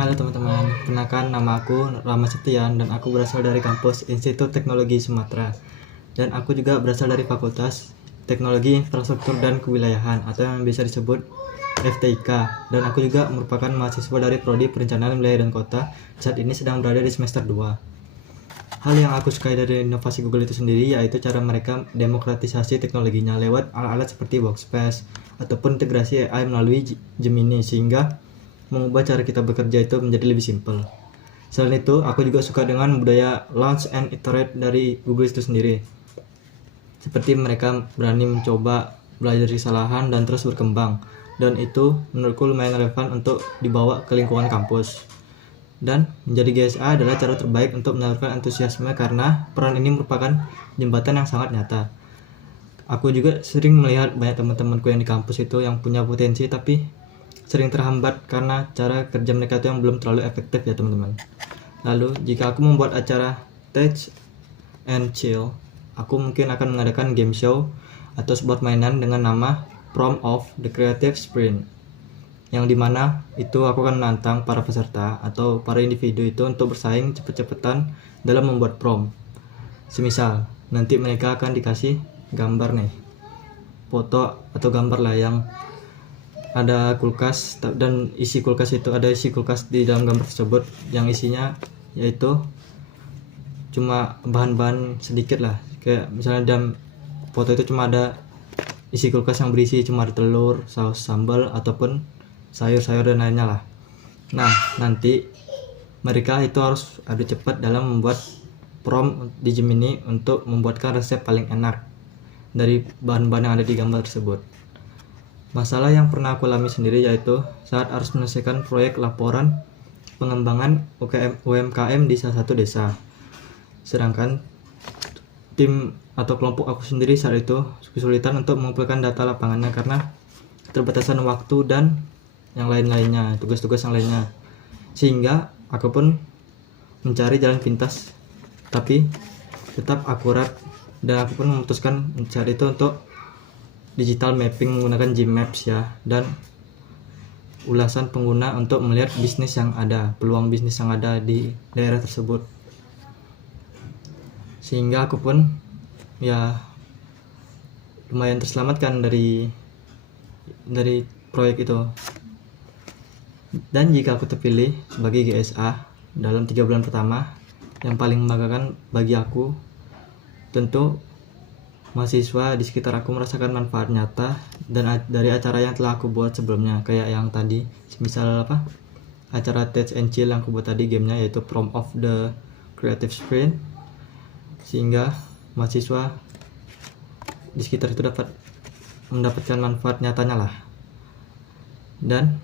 Halo teman-teman, kenalkan nama aku Rama Septian dan aku berasal dari kampus Institut Teknologi Sumatera. Dan aku juga berasal dari Fakultas Teknologi Infrastruktur dan Kewilayahan atau yang bisa disebut FTIK. Dan aku juga merupakan mahasiswa dari Prodi Perencanaan Wilayah dan Kota. Saat ini sedang berada di semester 2. Hal yang aku sukai dari inovasi Google itu sendiri yaitu cara mereka demokratisasi teknologinya lewat alat-alat seperti Workspace ataupun integrasi AI melalui Gemini sehingga mengubah cara kita bekerja itu menjadi lebih simpel. Selain itu, aku juga suka dengan budaya launch and iterate dari Google itu sendiri. Seperti mereka berani mencoba, belajar dari kesalahan dan terus berkembang. Dan itu menurutku lumayan relevan untuk dibawa ke lingkungan kampus. Dan menjadi GSA adalah cara terbaik untuk menyalurkan antusiasme karena peran ini merupakan jembatan yang sangat nyata. Aku juga sering melihat banyak teman-temanku yang di kampus itu yang punya potensi tapi sering terhambat karena cara kerja mereka itu yang belum terlalu efektif ya teman-teman. Lalu jika aku membuat acara Touch and Chill, aku mungkin akan mengadakan game show atau sebuah mainan dengan nama Prom of the Creative Sprint, yang dimana itu aku akan menantang para peserta atau para individu itu untuk bersaing cepet-cepetan dalam membuat prom. Semisal nanti mereka akan dikasih gambar nih, foto atau gambar lah yang ada kulkas dan isi kulkas itu ada isi kulkas di dalam gambar tersebut yang isinya yaitu cuma bahan-bahan sedikit lah, kayak misalnya dalam foto itu cuma ada isi kulkas yang berisi cuma ada telur, saus sambal ataupun sayur-sayur dan lainnya lah. Nah nanti mereka itu harus adu cepat dalam membuat prompt di Gemini untuk membuatkan resep paling enak dari bahan-bahan yang ada di gambar tersebut. Masalah yang pernah aku alami sendiri yaitu saat harus menyelesaikan proyek laporan pengembangan UMKM di salah satu desa. Sedangkan tim atau kelompok aku sendiri saat itu kesulitan untuk mengumpulkan data lapangannya karena keterbatasan waktu dan yang lain-lainnya, tugas-tugas yang lainnya. Sehingga aku pun mencari jalan pintas tapi tetap akurat, dan aku pun memutuskan mencari itu untuk digital mapping menggunakan Gmaps ya, dan ulasan pengguna untuk melihat bisnis yang ada, peluang bisnis yang ada di daerah tersebut. Sehingga aku pun ya lumayan terselamatkan dari proyek itu. Dan jika aku terpilih sebagai GSA dalam 3 bulan pertama, yang paling membanggakan bagi aku tentu mahasiswa di sekitar aku merasakan manfaat nyata dan dari acara yang telah aku buat sebelumnya, kayak yang tadi misal acara Touch and Chill yang aku buat tadi, gamenya yaitu Prom of the Creative Sprint, sehingga mahasiswa di sekitar itu dapat mendapatkan manfaat nyatanya lah. Dan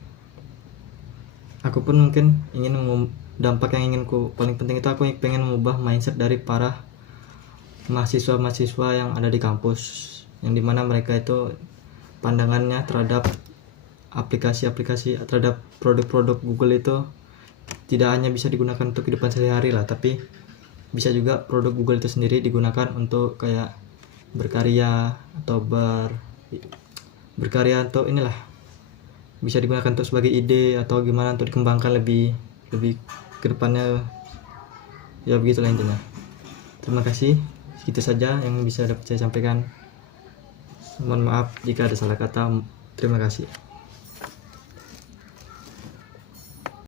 aku pun mungkin ingin dampak yang paling penting itu aku pengen mengubah mindset dari para mahasiswa-mahasiswa yang ada di kampus, yang dimana mereka itu pandangannya terhadap aplikasi-aplikasi, terhadap produk-produk Google itu tidak hanya bisa digunakan untuk kehidupan sehari-hari lah, tapi bisa juga produk Google itu sendiri digunakan untuk kayak berkarya atau berkarya untuk inilah, bisa digunakan untuk sebagai ide atau gimana untuk dikembangkan lebih ke depannya ya, begitulah intinya. Terima kasih, itu saja yang bisa dapat saya sampaikan. Mohon maaf jika ada salah kata. Terima kasih.